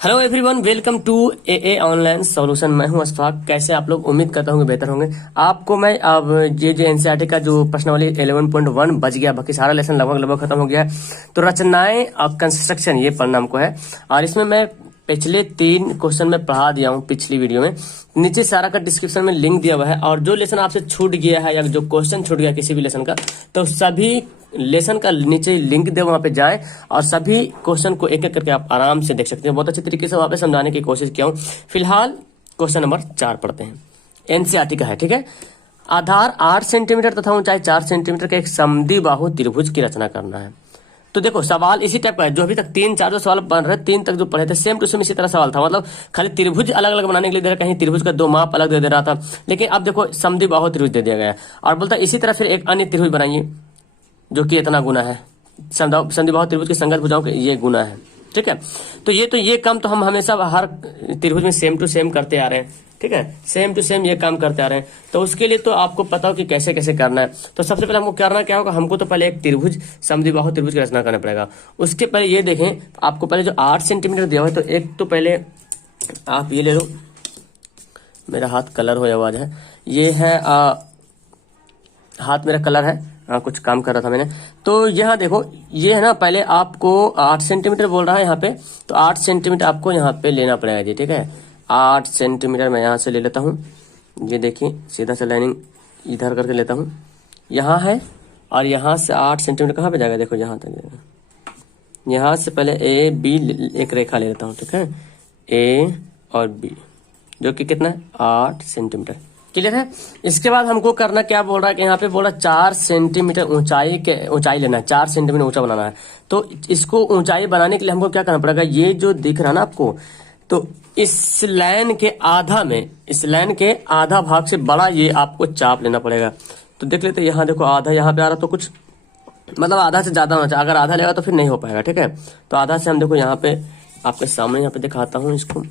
Hello everyone, welcome to a online solution. मैं हूं अशफाक। कैसे आप लोग? उम्मीद करता हूं कि बेहतर होंगे। आपको मैं अब ये जो एनसीईआरटी का जो प्रश्नावली 11.1 बच गया, बाकी सारा लेसन लगभग खत्म हो गया है। तो रचनाएं और कंस्ट्रक्शन ये पढ़ना हमको है, और इसमें मैं पिछले 3 क्वेश्चन में पढ़ा दिया हूँ पिछली वीडियो में। नीचे सारा का डिस्क्रिप्शन में लिंक दिया हुआ है, और जो लेसन आपसे छूट गया है या जो क्वेश्चन छूट गया किसी भी लेसन का, तो सभी लेसन का नीचे लिंक दे, वहां पे जाएं और सभी क्वेश्चन को एक एक करके आप आराम से देख सकते हैं। बहुत अच्छे तरीके से वहां पे समझाने की कोशिश किया हूँ। फिलहाल क्वेश्चन नंबर 4 पढ़ते हैं। एनसीईआरटी का है, ठीक है। आधार 8 सेंटीमीटर तथा ऊंचाई 4 सेंटीमीटर के एक समद्विबाहु त्रिभुज की रचना करना है। तो देखो सवाल इसी टाइप का है, जो अभी तक 3-4 जो सवाल बन रहे, 3 तक जो पढ़े थे सेम टू सेम इसी तरह सवाल था। मतलब खाली त्रिभुज अलग अलग बनाने के लिए दे रहा, कहीं त्रिभुज का 2 माप अलग दे रहा था, लेकिन अब देखो समद्विबाहु त्रिभुज दे दिया गया है। और बोलता इसी तरह फिर एक अन्य त्रिभुज बनाइए जो कि इतना गुना है। समद्विबाहु त्रिभुज की संगत भुजाओं के ये गुना है, ठीक है। तो ये काम तो हम हमेशा हर त्रिभुज में सेम टू सेम करते आ रहे हैं, ठीक है। सेम टू सेम ये काम करते आ रहे हैं। तो उसके लिए तो आपको पता हो कि कैसे कैसे करना है। तो सबसे पहले हमको करना क्या होगा, हमको तो पहले एक त्रिभुज समद्विबाहु त्रिभुज की रचना करना पड़ेगा। उसके पहले ये देखें, आपको पहले जो 8 सेंटीमीटर दिया हुआ है, तो एक तो पहले आप ये ले लो, मेरा हाथ कलर हो आवाज है, ये है हाथ मेरा कलर है, कुछ काम कर रहा था मैंने। तो यहाँ देखो, ये है ना, पहले आपको 8 सेंटीमीटर बोल रहा है यहाँ पे, तो 8 सेंटीमीटर आपको यहाँ पे लेना पड़ेगा जी, ठीक है। 8 सेंटीमीटर मैं यहाँ से ले लेता हूँ। ये देखिए सीधा से लाइनिंग इधर करके लेता हूँ, यहाँ है, और यहाँ से 8 सेंटीमीटर कहाँ पे जाएगा, देखो यहाँ तक जाएगा। यहाँ से पहले ए बी एक रेखा ले लेता हूँ, ठीक है, ए और बी, जो कि कितना है 8 सेंटीमीटर। क्लियर है। इसके बाद हमको करना क्या बोल रहा है कि यहाँ पे बोल रहा है 4 सेंटीमीटर ऊंचाई लेना है, 4 सेंटीमीटर ऊंचा बनाना है। तो इसको ऊंचाई बनाने के लिए हमको क्या करना पड़ेगा, ये जो दिख रहा ना आपको, तो इस लाइन के आधा में, इस लाइन के आधा भाग से बड़ा ये आपको चाप लेना पड़ेगा। तो देख लेते, यहाँ देखो आधा यहाँ पे आ रहा, तो कुछ मतलब आधा से ज्यादा होना चाहिए। अगर आधा लेगा तो फिर नहीं हो पाएगा, ठीक है। तो आधा से हम देखो यहाँ पे आपके सामने यहाँ पे दिखाता हूँ इसको,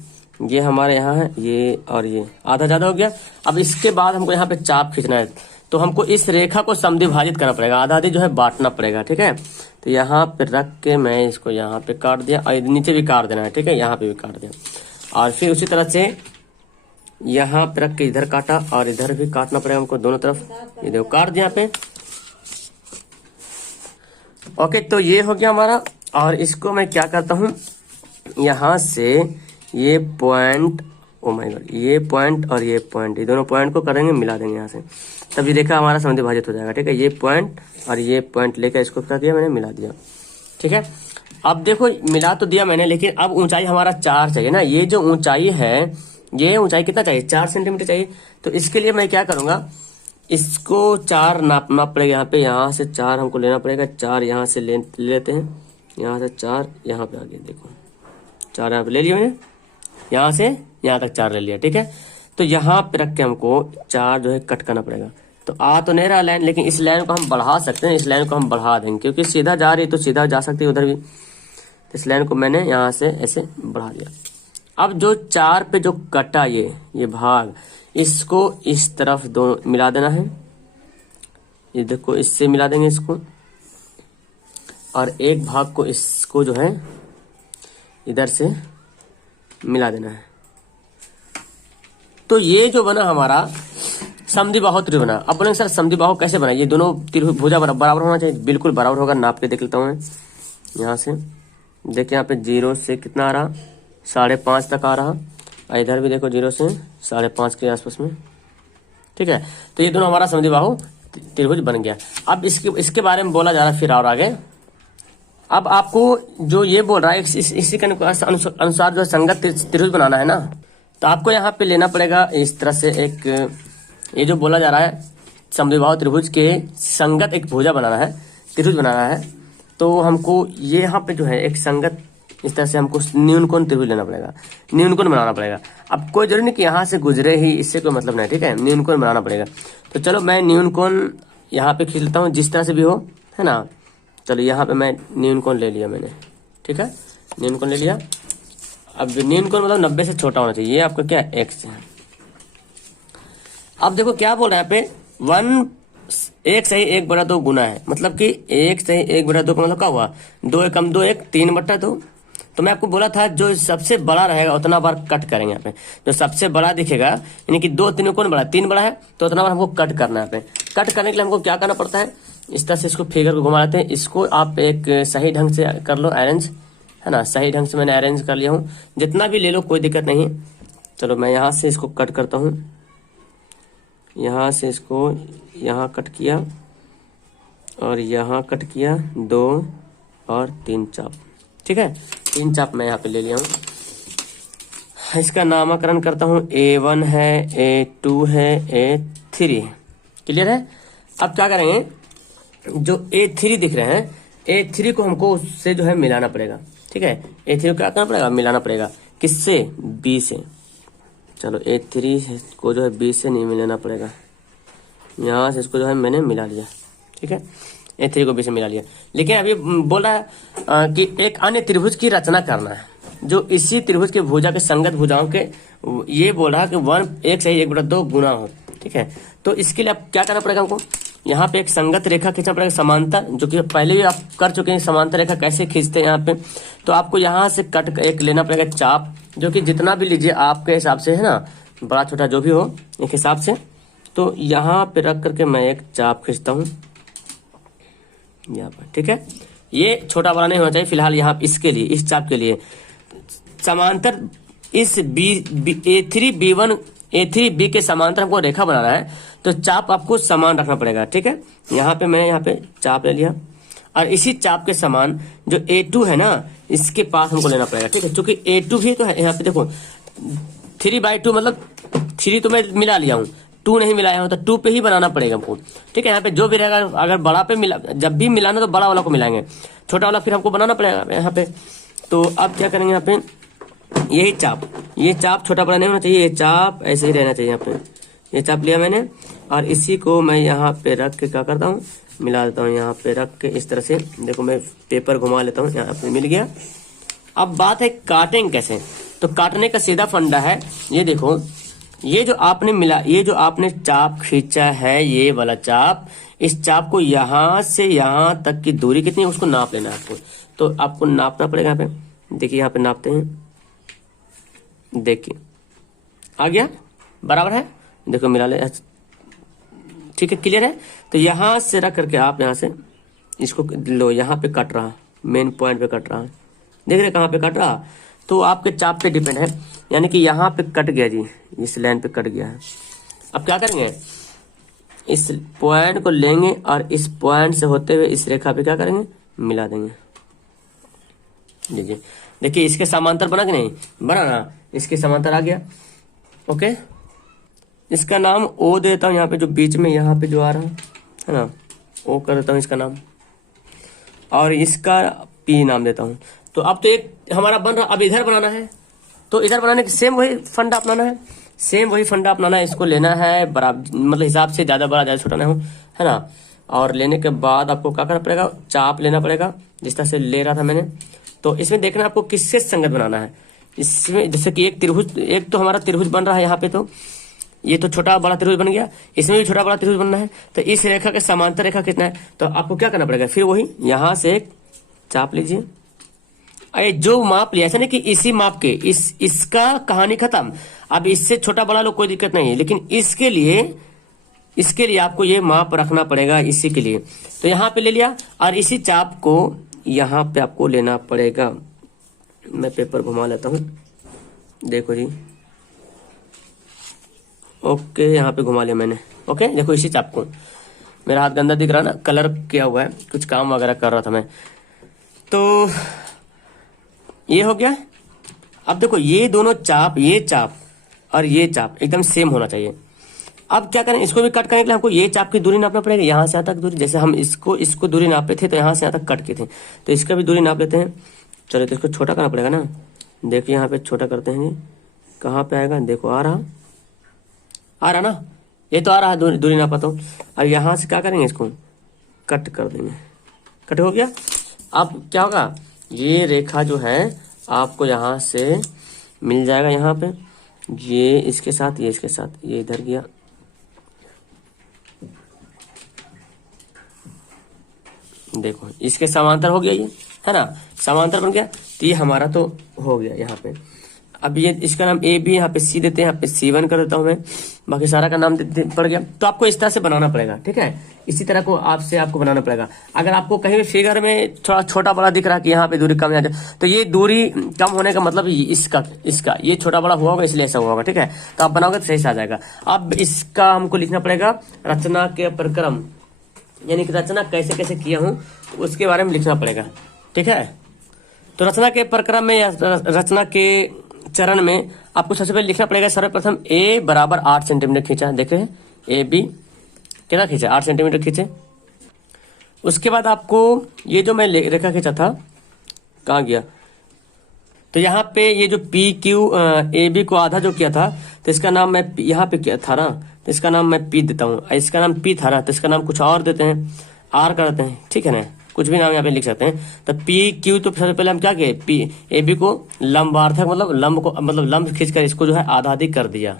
ये हमारे यहाँ है, ये और ये आधा ज्यादा हो गया। अब इसके बाद हमको यहाँ पे चाप खींचना है, तो हमको इस रेखा को समद्विभाजित करना पड़ेगा, आधा आधी जो है बांटना पड़ेगा, ठीक है। तो यहाँ पे रख के मैं इसको यहाँ पे काट दिया, और नीचे भी काट देना है, ठीक है, यहाँ पे भी काट दिया। और फिर उसी तरह से यहाँ पे रख के इधर काटा, और इधर भी काटना पड़ेगा हमको, दोनों तरफ। ये देखो काट दिया यहाँ पे। ओके, तो ये हो गया हमारा। और इसको मैं क्या करता हूँ, यहाँ से ये पॉइंट, ओ माय गॉड, ये पॉइंट और ये पॉइंट, ये दोनों पॉइंट को करेंगे, मिला देंगे यहाँ से, तब ये रेखा हमारा समद्विभाजित हो जाएगा, ठीक है। ये पॉइंट और ये पॉइंट लेकर इसको क्या किया मैंने, मिला दिया, ठीक है। अब देखो मिला तो दिया मैंने, लेकिन अब ऊंचाई हमारा 4 चाहिए ना। ये जो ऊंचाई है, ये ऊंचाई कितना चाहिए, 4 सेंटीमीटर चाहिए। तो इसके लिए मैं क्या करूंगा, इसको 4 नापना पड़ेगा। यहाँ पे, यहाँ से 4 हमको लेना पड़ेगा। 4 यहाँ से ले लेते हैं, यहाँ से 4 यहाँ पे आ गया, देखो 4 यहाँ पे ले लिया मैंने, यहाँ से यहाँ तक 4 ले लिया, ठीक है। तो यहाँ पे रख के हमको 4 जो है कट करना पड़ेगा। तो आ तो नहीं रहा लाइन, लेकिन इस लाइन को हम बढ़ा सकते हैं, इस लाइन को हम बढ़ा देंगे, क्योंकि सीधा जा रही है तो सीधा जा सकती है उधर भी। तो इस लाइन को मैंने यहाँ से ऐसे बढ़ा दिया। अब जो 4 पे जो कटा ये भाग, इसको इस तरफ दो मिला देना है। ये देखो इससे मिला देंगे इसको, और एक भाग को इसको जो है इधर से मिला देना है। तो ये जो बना हमारा समद्विबाहु त्रिभुज बना। अब बोलेंगे सर समद्विबाहु कैसे बना, ये दोनों त्रिभुजा बराबर होना चाहिए। बिल्कुल बराबर होगा, नाप के देख लेता हूँ मैं। यहाँ से देखिए, यहाँ पे 0 से कितना आ रहा, 5.5 तक आ रहा, और इधर भी देखो 0 से 5.5 के आसपास में, ठीक है। तो ये दोनों हमारा समद्विबाहु त्रिभुज बन गया। अब इसके बारे में बोला जा रहा है फिर और आगे। अब आपको जो ये बोल रहा है, इसी के अनुसार जो संगत त्रिभुज बनाना है ना, तो आपको यहाँ पे लेना पड़ेगा इस तरह से एक, ये जो बोला जा रहा है समद्विबाहु त्रिभुज के संगत एक भुजा बनाना है, त्रिभुज बनाना है। तो हमको ये यहाँ पे जो है एक संगत, इस तरह से हमको न्यूनकोण त्रिभुज लेना पड़ेगा, न्यूनकोण बनाना पड़ेगा। अब कोई जरूरी नहीं कि यहाँ से गुजरे ही, इससे कोई मतलब नहीं, ठीक है। न्यूनकोण बनाना पड़ेगा। तो चलो मैं न्यूनकोण यहाँ पे खींच लेता हूँ, जिस तरह से भी हो, है ना। चलो यहाँ पे मैं न्यूनकोण ले लिया मैंने, ठीक है, न्यूनकोण ले लिया। अब न्यूनकोण मतलब 90 से छोटा होना चाहिए। ये आपका क्या एक्स है। अब देखो क्या बोल रहा है यहाँ पे, 1 सही 1/2 गुना है, मतलब कि 1 सही 1/2 का मतलब क्या हुआ, 2 एकम 2 1 3/2। तो मैं आपको बोला था जो सबसे बड़ा रहेगा उतना बार कट करेंगे यहाँ पे। जो सबसे बड़ा दिखेगा यानी कि 2 3 कौन बड़ा, 3 बड़ा है तो उतना बार हमको कट करना है। यहाँ पे कट करने के लिए हमको क्या करना पड़ता है, इस तरह से इसको फिगर को घुमा लेते हैं। इसको आप एक सही ढंग से कर लो अरेंज, है ना। सही ढंग से मैंने अरेंज कर लिया हूँ, जितना भी ले लो कोई दिक्कत नहीं। चलो मैं यहाँ से इसको कट करता हूँ, यहाँ से इसको यहाँ कट किया और यहाँ कट किया, 2 और 3 चाप, ठीक है। 3 चाप मैं यहाँ पे ले लिया हूँ। इसका नामकरण करता हूँ, A1 है, A2 है, A3 है। क्लियर है। अब क्या करेंगे, जो A3 दिख रहे हैं, A3 को हमको उससे जो है मिलाना पड़ेगा, ठीक है। A3 को क्या करना पड़ेगा, मिलाना पड़ेगा। किससे, B से। चलो A3 को जो है B से नहीं मिलाना पड़ेगा, यहाँ से इसको जो है मैंने मिला लिया, ठीक है। A3 को B से मिला लिया। लेकिन अभी बोल रहा है कि एक अन्य त्रिभुज की रचना करना है जो इसी त्रिभुज के भुजा के संगत भुजाओं के, ये बोल रहा है कि 1 से 1/2 गुना हो, ठीक है। तो इसके लिए अब क्या करना पड़ेगा हमको, यहाँ पे एक संगत रेखा खींचना पड़ेगा, समांतर, जो कि पहले भी आप कर चुके हैं। समांतर रेखा कैसे खींचते हैं यहाँ पे, तो आपको यहाँ से कट एक लेना पड़ेगा चाप, जो कि जितना भी लीजिए आपके हिसाब से, है ना, बड़ा छोटा जो भी हो एक हिसाब से। तो यहाँ पे रख करके मैं एक चाप खींचता हूँ यहाँ पर, ठीक है। ये छोटा बड़ा नहीं होना चाहिए फिलहाल यहाँ इसके लिए, इस चाप के लिए समांतर इस A3B के समांतर हमको रेखा बनाना है, तो चाप आपको समान रखना पड़ेगा, ठीक है। यहाँ पे मैंने यहाँ पे चाप ले लिया और इसी चाप के समान जो A2 है ना, इसके पास हमको लेना पड़ेगा, ठीक है। क्योंकि A2 भी तो है, यहाँ पे देखो 3/2 मतलब 3 तो मैं मिला लिया हूँ, 2 नहीं मिलाया हूँ, तो 2 पे ही बनाना पड़ेगा हमको, ठीक है। यहाँ पे जो भी रहेगा, अगर बड़ा पे मिला, जब भी मिलाना तो बड़ा वाला को मिलाएंगे, छोटा वाला फिर हमको बनाना पड़ेगा यहाँ पे। तो अब क्या करेंगे, यहाँ पे यही चाप, ये चाप छोटा बड़ा नहीं होना चाहिए, ये चाप ऐसे ही रहना चाहिए। यहाँ पे ये चाप लिया मैंने और इसी को मैं यहाँ पे रख के क्या करता हूँ, मिला देता हूँ। यहाँ पे रख के इस तरह से देखो, मैं पेपर घुमा लेता हूँ, यहाँ पे मिल गया। अब बात है काटेंगे कैसे, तो काटने का सीधा फंडा है, ये देखो, ये जो आपने मिला, ये जो आपने चाप खींचा है, ये वाला चाप, इस चाप को यहाँ से यहाँ तक की दूरी कितनी है उसको नाप लेना है आपको। तो आपको नापना पड़ेगा। यहाँ पे देखिए, यहाँ पे नापते हैं, देखिए आ गया, बराबर है, देखो मिला ले, ठीक है, क्लियर है। तो यहाँ से रख करके आप यहाँ से इसको लो, यहाँ पे कट रहा, मेन पॉइंट पे कट रहा, देख रहे कहाँ पे कट रहा, तो आपके चाप पे डिपेंड है, यानी कि यहाँ पे कट गया जी, इस लाइन पे कट गया है। अब क्या करेंगे, इस पॉइंट को लेंगे और इस पॉइंट से होते हुए इस रेखा पे क्या करेंगे, मिला देंगे। देखिए देखिए, इसके समांतर बना कि नहीं बना ना, इसके समांतर आ गया, ओके। इसका नाम ओ देता हूँ, यहाँ पे जो बीच में यहाँ पे जो आ रहा है ना, ओ कर देता हूँ इसका नाम, और इसका पी नाम देता हूँ। तो अब तो एक हमारा बन रहा, अब इधर बनाना है, तो इधर बनाने के सेम वही फंडा अपनाना है, सेम वही फंडा अपनाना है। इसको लेना है बराबर, मतलब हिसाब से, ज्यादा बड़ा ज्यादा छोटा ना हो, है ना। और लेने के बाद आपको क्या करना पड़ेगा, चाप लेना पड़ेगा, जिस तरह से ले रहा था मैंने। तो इसमें देखना आपको किससे संगत बनाना है। इसमें जैसे कि एक त्रिभुज, एक तो हमारा त्रिभुज बन रहा है यहाँ पे, तो ये तो छोटा बड़ा त्रिभुज बन गया, इसमें भी छोटा बड़ा त्रिभुज बनना है। तो इस रेखा के समांतर रेखा खींचना है, तो आपको क्या करना पड़ेगा, फिर वही यहाँ से एक चाप लीजिए। अरे जो माप लिया, ऐसा नहीं कि इसी माप के इसका कहानी खत्म, अब इससे छोटा बड़ा लो कोई दिक्कत नहीं है, लेकिन इसके लिए आपको ये माप रखना पड़ेगा इसी के लिए। तो यहाँ पे ले लिया और इसी चाप को यहाँ पे आपको लेना पड़ेगा। मैं पेपर घुमा लेता हूँ, देखो जी, ओके, यहाँ पे घुमा लिया मैंने, ओके। देखो इसी चाप को, मेरा हाथ गंदा दिख रहा ना, कलर किया हुआ है, कुछ काम वगैरह कर रहा था मैं, तो ये हो गया। अब देखो ये दोनों चाप, ये चाप और ये चाप एकदम सेम होना चाहिए। अब क्या करें, इसको भी कट करने के लिए हमको ये चाप की दूरी नापना पड़ेगा, यहाँ से यहाँ तक दूरी, जैसे हम इसको दूरी नापे थे, तो यहाँ से यहाँ तक कट के थे, तो इसका भी दूरी नाप लेते हैं। चलो तो इसको छोटा करना पड़ेगा ना, देखिए यहाँ पे छोटा करते हैं जी, कहाँ पे आएगा, देखो आ रहा ना, ये तो आ रहा है दूरी नापा तो। और यहाँ से क्या करेंगे, इसको कट कर देंगे, कट हो गया। अब क्या होगा, ये रेखा जो है आपको यहाँ से मिल जाएगा, यहाँ पे ये इसके साथ, ये इसके साथ, ये इधर गया, देखो इसके समांतर हो गया ये, है ना, समांतर बन गया। तो ये हमारा तो हो गया यहाँ पे। अब ये इसका नाम ए बी, यहाँ पे सी देते हैं, यहाँ पे C1 कर देता हूँ मैं, बाकी सारा का नाम पड़ गया। तो आपको इस तरह से बनाना पड़ेगा, ठीक है, इसी तरह को आपको बनाना पड़ेगा। अगर आपको कहीं भी फिगर में थोड़ा छोटा बड़ा दिख रहा कि यहाँ पे दूरी कम है, तो ये दूरी कम होने का मतलब इसका ये छोटा बड़ा हुआ होगा, इसलिए ऐसा हुआ होगा, ठीक है। तो आप बनाओगे तो सही से आ जाएगा। अब इसका हमको लिखना पड़ेगा रचना के प्रक्रम, यानी कि रचना कैसे कैसे किया हूँ उसके बारे में लिखना पड़ेगा, ठीक है। तो रचना के प्रक्रम में या रचना के चरण में आपको सबसे पहले लिखना पड़ेगा सर्वप्रथम ए बराबर 8 सेंटीमीटर खींचा, देख रहे हैं ए बी कितना खींचा, 8 सेंटीमीटर खींचे। उसके बाद आपको ये जो मैं रेखा खींचा था कहाँ गया, तो यहाँ पे ये जो पी क्यू ए बी को आधा जो किया था, तो इसका नाम मैं यहाँ पे किया था ना, तो इसका नाम मैं पी देता हूँ, इसका नाम पी था ना, तो इसका नाम कुछ और देते हैं, आर कर देते हैं, ठीक है ना, कुछ भी नाम यहाँ पे लिख सकते हैं। तो पी क्यू, तो सबसे पहले हम क्या किए, पी ए बी को लंबार्थक मतलब लंब खींचकर इसको जो है आधा आधी कर दिया।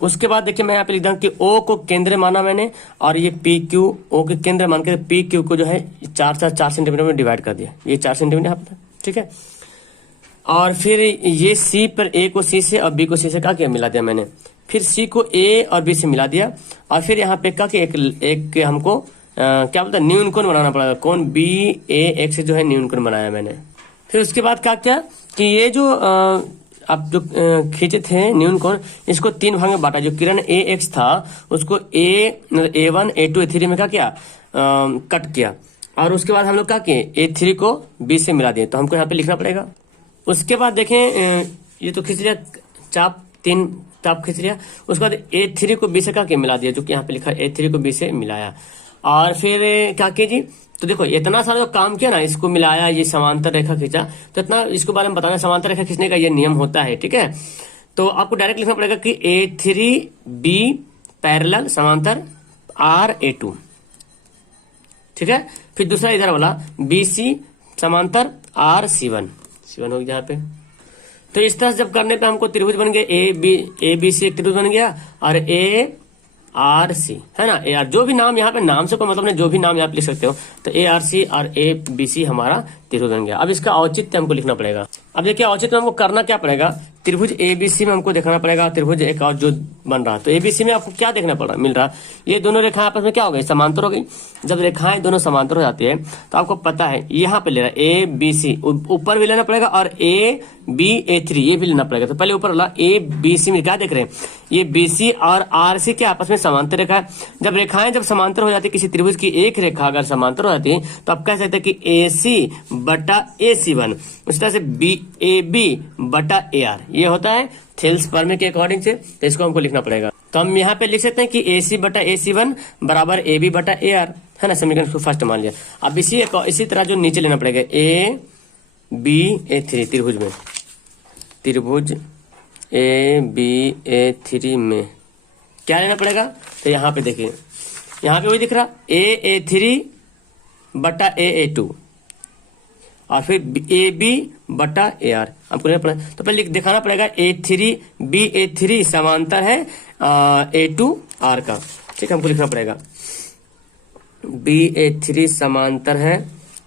उसके बाद देखिए मैं यहाँ पे लिख दूँ कि ओ को केंद्र माना मैंने, और ये पी क्यू ओ के केंद्र मान के पी क्यू को जो है 4 सेंटीमीटर में डिवाइड कर दिया, ये 4 सेंटीमीटर यहाँ पे, ठीक है। और फिर ये सी पर ए को सी से और बी को सी से क्या किया, मिला दिया मैंने, फिर सी को ए और बी से मिला दिया, और फिर यहाँ पे क्या कि एक हमको क्या बोलते हैं न्यून कोण बनाना पड़ेगा, कौन बी ए एक्स से जो है न्यून कोण बनाया मैंने। फिर उसके बाद क्या किया कि ये जो आप जो खींचे थे न्यून कोण, इसको 3 भाग में बांटा, जो किरण ए एक्स था उसको A1 A2 A3 में क्या किया, कट किया, और उसके बाद हम लोग क्या किए A3 को B से मिला दिए, तो हमको यहाँ पे लिखना पड़ेगा। उसके बाद देखें ये तो खींच लिया चाप, 3 चाप खींच लिया, उसके बाद A3 को B से क्या किया, मिला दिया, जो कि यहाँ पे लिखा A3 को B से मिलाया। और फिर क्या किया जी, तो देखो इतना सारा जो काम किया ना, इसको मिलाया, ये समांतर रेखा खींचा, तो इतना इसको बारे में बताना, समांतर रेखा खींचने का ये नियम होता है, ठीक है। तो आपको डायरेक्ट लिखना पड़ेगा कि A3B पैरेलल समांतर RA2, ठीक है। फिर दूसरा इधर वाला BC समांतर RC1 हो गया यहाँ पे। तो इस तरह जब करने पे हमको त्रिभुज बन गए, ABC एक त्रिभुज बन गया, और ARC है ना, AR जो भी नाम यहाँ पे, नाम से कोई मतलब नहीं, जो भी नाम यहाँ पे लिख सकते हो, तो ARC और ABC हमारा त्रिभुज बन गया। अब इसका औचित्य हमको लिखना पड़ेगा। अब देखिए औचित्य में हमको करना क्या पड़ेगा, त्रिभुज ABC में हमको देखना पड़ेगा त्रिभुज एक और जो बन रहा है, तो ABC में आपको क्या देखना पड़ रहा मिल रहा, ये दोनों रेखाएं आपस में क्या हो गई, समांतर हो गई। जब रेखाएं दोनों समांतर हो जाती है तो आपको पता है यहाँ पे लेना ABC, ऊपर भी लेना पड़ेगा, और AB A3 ये भी लेना पड़ेगा। तो पहले ऊपर वाला ABC में क्या देख रहे हैं, ये BC और RC के आपस में समांतर रेखा है। जब रेखाएं जब समांतर हो जाती है, किसी त्रिभुज की एक रेखा अगर समांतर हो जाती है, तो आप कह सकते हैं कि AC बटा AC1, उस तरह से AB बटा AR, ये होता है थेल्स प्रमेय के अकॉर्डिंग से। तो इसको हमको लिखना पड़ेगा। तो हम यहाँ पे लिख सकते हैं कि AC बटा AC1 बराबर AB बटा AR, है ना, समीकरण को फर्स्ट मान लिया। अब इसी तरह जो नीचे लेना पड़ेगा ABA3 त्रिभुज ABA3 में क्या लेना पड़ेगा, तो यहाँ पे देखिए, यहाँ पे वही दिख रहा AA3 बटा AA2, और फिर AB बटा AR हमको लेना पड़ेगा। तो पहले दिखाना पड़ेगा BA3 समांतर है A2R का, ठीक है, हमको लिखना पड़ेगा BA3 समांतर है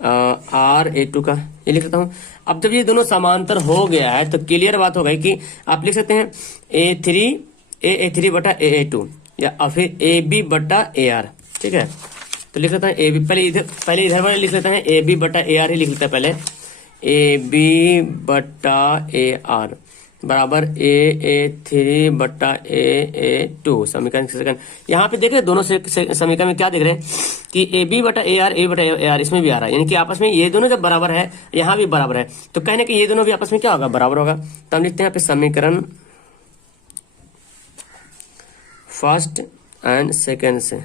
RA2 का, ये लिख लेता हूँ। अब जब ये दोनों समांतर हो गया है तो क्लियर बात हो गई कि आप लिख सकते हैं A3 बटा AA2 या फिर AB बटा AR, ठीक है। तो लिख लेता है AB, पहले इधर वाले लिख लेते हैं AB बटा AR ही लिख लेता है पहले, AB बटा AR बराबर AA3 बटा AA2 समीकरण सेकंड। यहाँ पे देख रहे हैं दोनों समीकरण में क्या देख रहे हैं कि AB बटा AR A बटा AR इसमें भी आ रहा है, यानी कि आपस में ये दोनों जब बराबर है, यहाँ भी बराबर है, तो कहने कि ये दोनों भी आपस में क्या होगा, बराबर होगा। तो हम लिखते हैं यहाँ पे समीकरण फर्स्ट एंड सेकेंड से,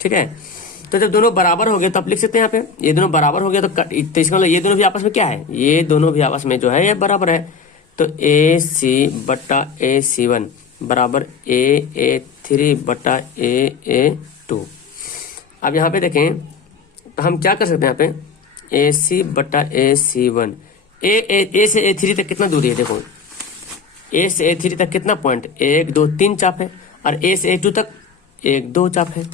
ठीक है। तो जब दोनों बराबर हो गए तो आप लिख सकते हैं यहाँ पे ये दोनों बराबर हो गया, तो इसका मतलब ये दोनों भी आपस में क्या है, ये दोनों भी आपस में जो है ये बराबर है। तो AC बटा AC1 बराबर AA3 बटा AA2। अब यहाँ पे देखें तो हम क्या कर सकते हैं, यहाँ पे AC बटा AC1, A से A3 तक कितना दूरी है, देखो A से A3 तक कितना पॉइंट, 1 2 3 चाप है, और A से A2 तक 1 2 चाप है।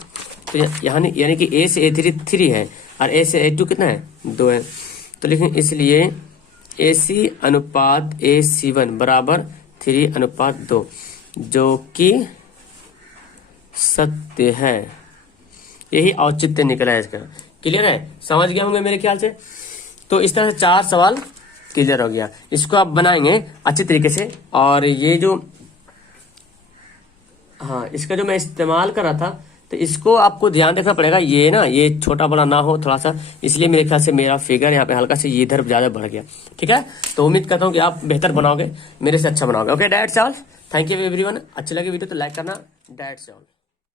तो यानी कि A से A3 3 है, और A से A2 कितना है, 2 है। तो लिखें इसलिए AC अनुपात AC1 बराबर 3:2 जो कि सत्य है। यही औचित्य निकला है इसका। क्लियर है, समझ गए होंगे मेरे ख्याल से। तो इस तरह से 4 सवाल क्लियर हो गया। इसको आप बनाएंगे अच्छे तरीके से। और ये जो हाँ, इसका जो मैं इस्तेमाल कर रहा था, तो इसको आपको ध्यान रखना पड़ेगा, ये ना ये छोटा बड़ा ना हो थोड़ा सा, इसलिए मेरे ख्याल से मेरा फिगर यहाँ पे हल्का से ये इधर ज्यादा बढ़ गया। ठीक है, तो उम्मीद करता हूँ कि आप बेहतर बनाओगे, मेरे से अच्छा बनाओगे। Okay, that's all. Thank you everyone. अच्छी लगी वीडियो तो लाइक करना। That's all.